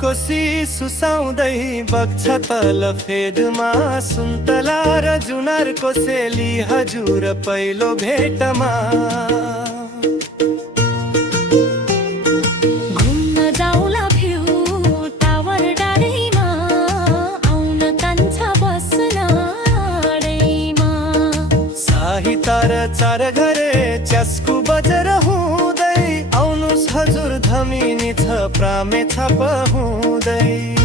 कोसी सुसाउँदै बग्छ तल फेदमा सुन्तला र जुनारको सेली हजुर पहिलो भेटमा घुम्न जाउला भ्यू टावर डाँडैमा आउन कान्छ बस्न आडैमा शाही तार चार घरे च्यास्कु बजेर हुँदै आउनुस् हजुर धमिनी छ प्रामे छाप हुँदै